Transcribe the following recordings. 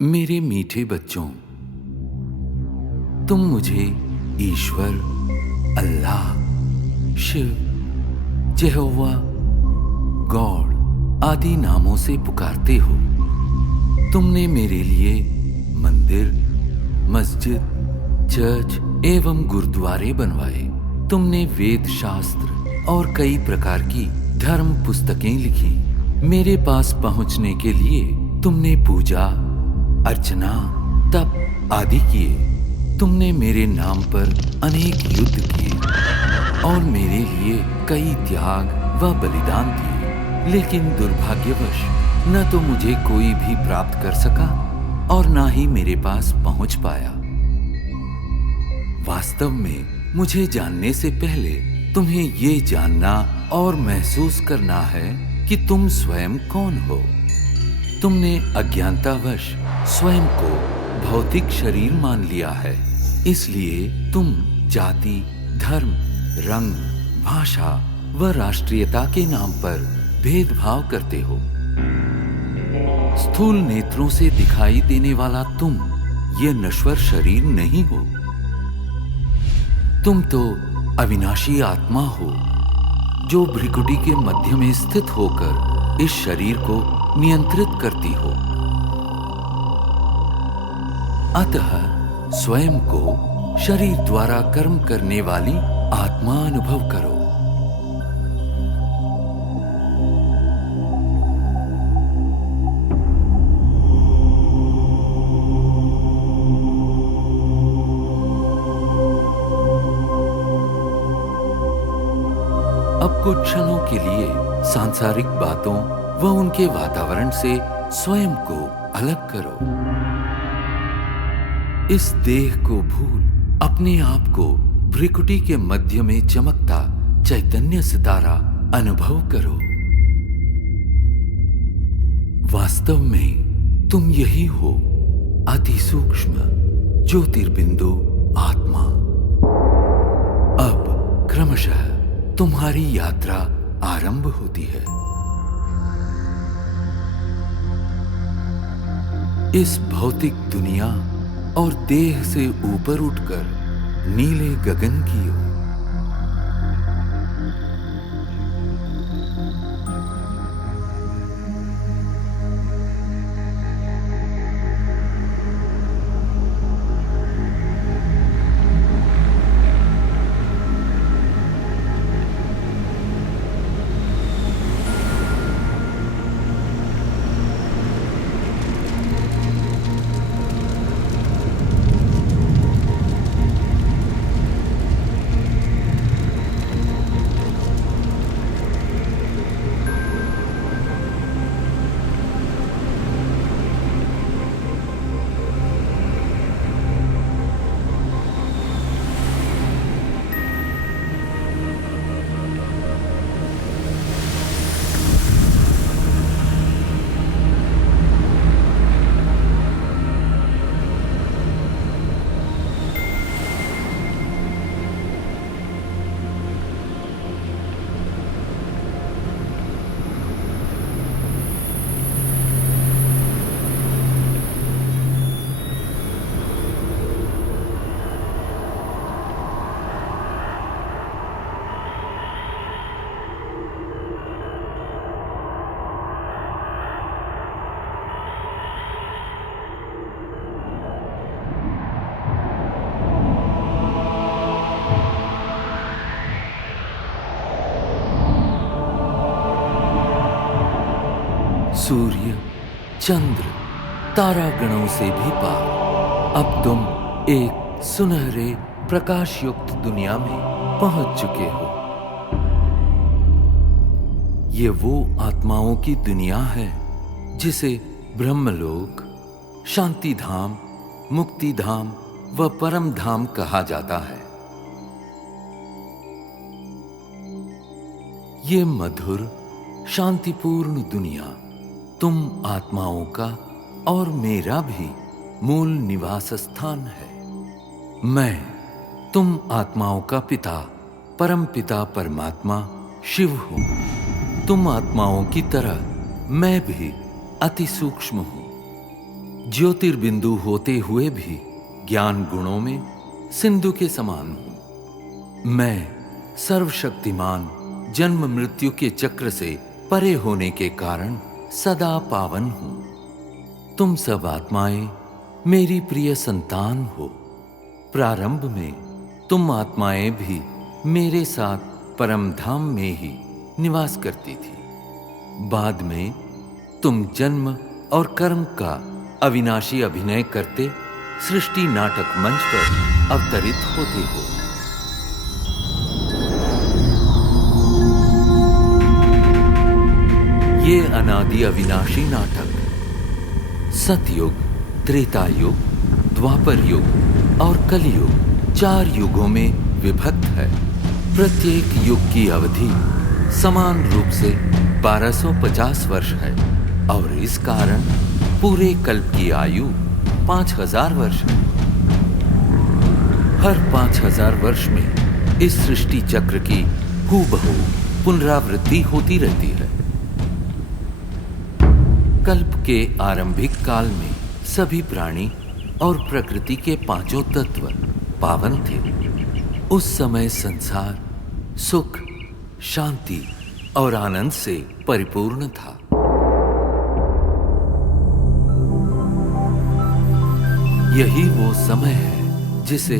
मेरे मीठे बच्चों, तुम मुझे ईश्वर, अल्लाह, शिव, यहोवा, गॉड आदि नामों से पुकारते हो। तुमने मेरे लिए मंदिर, मस्जिद, चर्च एवं गुरुद्वारे बनवाए। तुमने वेद शास्त्र और कई प्रकार की धर्म पुस्तकें लिखी। मेरे पास पहुंचने के लिए तुमने पूजा, अर्चना, तप आदि किए। तुमने मेरे नाम पर अनेक युद्ध किए और मेरे लिए कई त्याग व बलिदान दिए। लेकिन दुर्भाग्यवश न तो मुझे कोई भी प्राप्त कर सका और न ही मेरे पास पहुंच पाया। वास्तव में मुझे जानने से पहले तुम्हें ये जानना और महसूस करना है कि तुम स्वयं कौन हो। तुमने अज्ञानतावश स्वयं को भौतिक शरीर मान लिया है, इसलिए तुम जाति, धर्म, रंग, भाषा व राष्ट्रीयता के नाम पर भेदभाव करते हो। स्थूल नेत्रों से दिखाई देने वाला तुम ये नश्वर शरीर नहीं हो। तुम तो अविनाशी आत्मा हो, जो भ्रिकुटी के मध्य में स्थित होकर इस शरीर को नियंत्रित करती हो। अतः स्वयं को शरीर द्वारा कर्म करने वाली आत्मा अनुभव करो। अब कुछ क्षणों के लिए सांसारिक बातों व उनके वातावरण से स्वयं को अलग करो। इस देह को भूल अपने आप को भ्रिकुटी के मध्य में चमकता चैतन्य सितारा अनुभव करो। वास्तव में तुम यही हो, अति सूक्ष्म ज्योतिर्बिंदु आत्मा। अब क्रमशः तुम्हारी यात्रा आरंभ होती है। इस भौतिक दुनिया और देह से ऊपर उठकर नीले गगन की ओर। सूर्य, चंद्र, तारागणों से भी पार अब तुम एक सुनहरे प्रकाश युक्त दुनिया में पहुंच चुके हो। ये वो आत्माओं की दुनिया है जिसे ब्रह्मलोक, शांति धाम, मुक्ति धाम व परम धाम कहा जाता है। ये मधुर, शांतिपूर्ण दुनिया तुम आत्माओं का और मेरा भी मूल निवास स्थान है। मैं तुम आत्माओं का पिता, परम पिता परमात्मा शिव हूं। तुम आत्माओं की तरह मैं भी अति सूक्ष्म हूं। ज्योतिर्बिंदु होते हुए भी ज्ञान गुणों में सिंधु के समान हूं। मैं सर्वशक्तिमान जन्म मृत्यु के चक्र से परे होने के कारण सदा पावन हूं। तुम सब आत्माएं मेरी प्रिय संतान हो। प्रारंभ में तुम आत्माएं भी मेरे साथ परम धाम में ही निवास करती थी। बाद में तुम जन्म और कर्म का अविनाशी अभिनय करते सृष्टि नाटक मंच पर अवतरित होते हो। ये अनादि अविनाशी नाटक सतयुग, त्रेता युग, द्वापर युग और कलियुग 4 युगों में विभक्त है। प्रत्येक युग की अवधि समान रूप से 1250 वर्ष है और इस कारण पूरे कल्प की आयु 5000 वर्ष है। हर 5000 वर्ष में इस सृष्टि चक्र की हूबहू पुनरावृत्ति होती रहती है। कल्प के आरंभिक काल में सभी प्राणी और प्रकृति के 5 तत्व पावन थे। उस समय संसार सुख, शांति और आनंद से परिपूर्ण था। यही वो समय है जिसे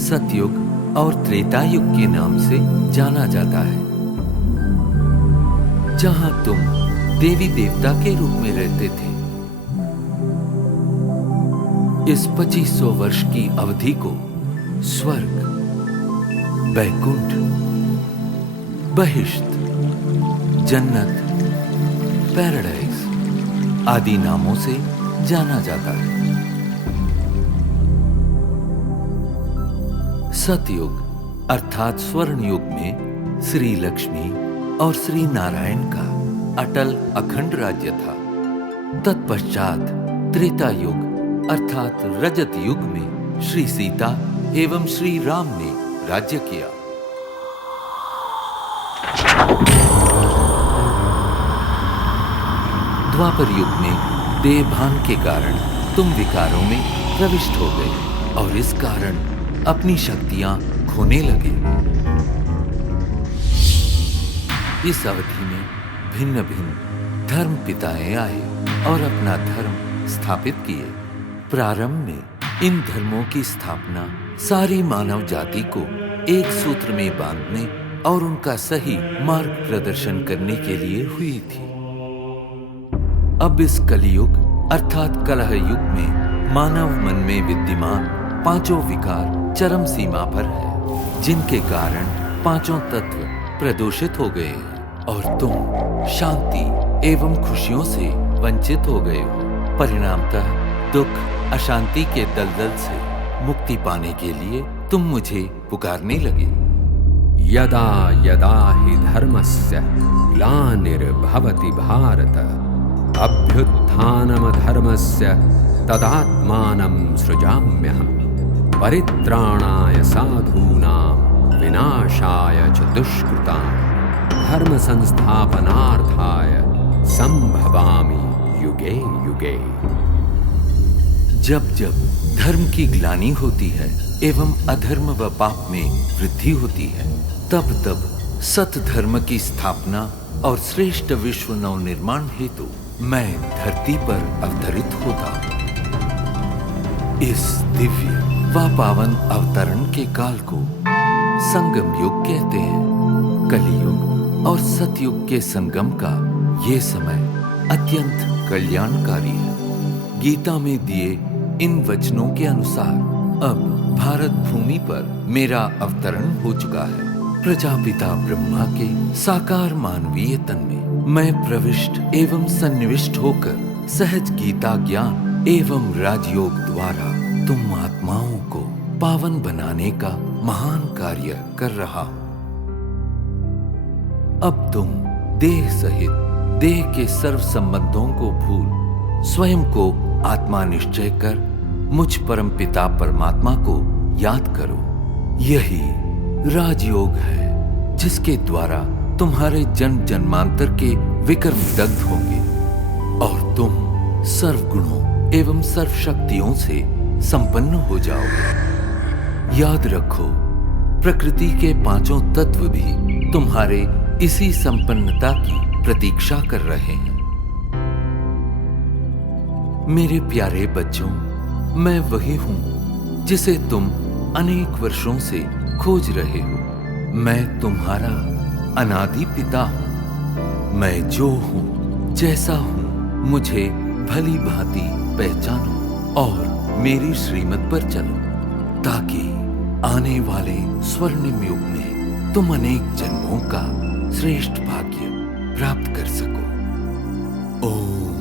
सतयुग और त्रेता युग के नाम से जाना जाता है, जहां तुम देवी देवता के रूप में रहते थे। इस 2500 वर्ष की अवधि को स्वर्ग, बैकुंठ, बहिश्त, जन्नत, पैराडाइज आदि नामों से जाना जाता है। सतयुग अर्थात स्वर्ण युग में श्री लक्ष्मी और श्री नारायण का अटल अखंड राज्य था। तत्पश्चात त्रेता युग अर्थात रजत युग में श्री सीता एवं श्री राम ने राज्य किया। द्वापर युग में देहभान के कारण तुम विकारों में प्रविष्ट हो गए और इस कारण अपनी शक्तियां खोने लगे। इस अवधि में भिन्न भिन्न धर्म पिताएं आए और अपना धर्म स्थापित किए। प्रारंभ में इन धर्मों की स्थापना सारी मानव जाति को एक सूत्र में बांधने और उनका सही मार्ग प्रदर्शन करने के लिए हुई थी। अब इस कलियुग अर्थात कलह युग में मानव मन में विद्यमान 5 विकार चरम सीमा पर है, जिनके कारण 5 तत्व प्रदूषित हो गए हैं और तुम शांति एवं खुशियों से वंचित हो गए हो। परिणामतः दुख, अशांति के दलदल से मुक्ति पाने के लिए तुम मुझे पुकारने लगे। यदा यदा हि धर्मस्य ग्लानिर्भवति भारत अभ्युत्थानमधर्मस्य तदात्मानं सृजाम्यहम् परित्राणाय साधूनां विनाशाय च दुष्कृताम् धर्म संस्थापनार्थाय संभवामि युगे युगे। जब जब धर्म की ग्लानि होती है एवं अधर्म व पाप में वृद्धि होती है, तब तब सत धर्म की स्थापना और श्रेष्ठ विश्व नवनिर्माण हेतु मैं धरती पर अवतरित होता हूँ। इस दिव्य व पावन अवतरण के काल को संगम युग कहते हैं। कलियुग और सतयुग के संगम का ये समय अत्यंत कल्याणकारी है। गीता में दिए इन वचनों के अनुसार अब भारत भूमि पर मेरा अवतरण हो चुका है। प्रजापिता ब्रह्मा के साकार मानवीय तन में मैं प्रविष्ट एवं सन्निविष्ट होकर सहज गीता ज्ञान एवं राजयोग द्वारा तुम आत्माओं को पावन बनाने का महान कार्य कर रहा हूं। अब तुम देह सहित देह के सर्व संबंधों को भूल स्वयं को आत्मा निश्चय कर मुझ परम पिता परमात्मा को याद करो। यही राजयोग है जिसके द्वारा तुम्हारे जन्म जन्मांतर के विकर्म दग्ध होंगे और तुम सर्वगुणों एवं सर्वशक्तियों से संपन्न हो जाओगे। याद रखो, प्रकृति के पांचों तत्व भी तुम्हारे इसी संपन्नता की प्रतीक्षा कर रहे हैं। मेरे प्यारे बच्चों, मैं वही हूं जिसे तुम अनेक वर्षों से खोज रहे हो। मैं तुम्हारा अनादि पिता हूं। मैं जो हूं, जैसा हूं, मुझे भली भांति पहचानो और मेरी श्रीमत पर चलो, ताकि आने वाले स्वर्णिम युग में तुम अनेक जन्मों का श्रेष्ठ भाग्य प्राप्त कर सको। ओम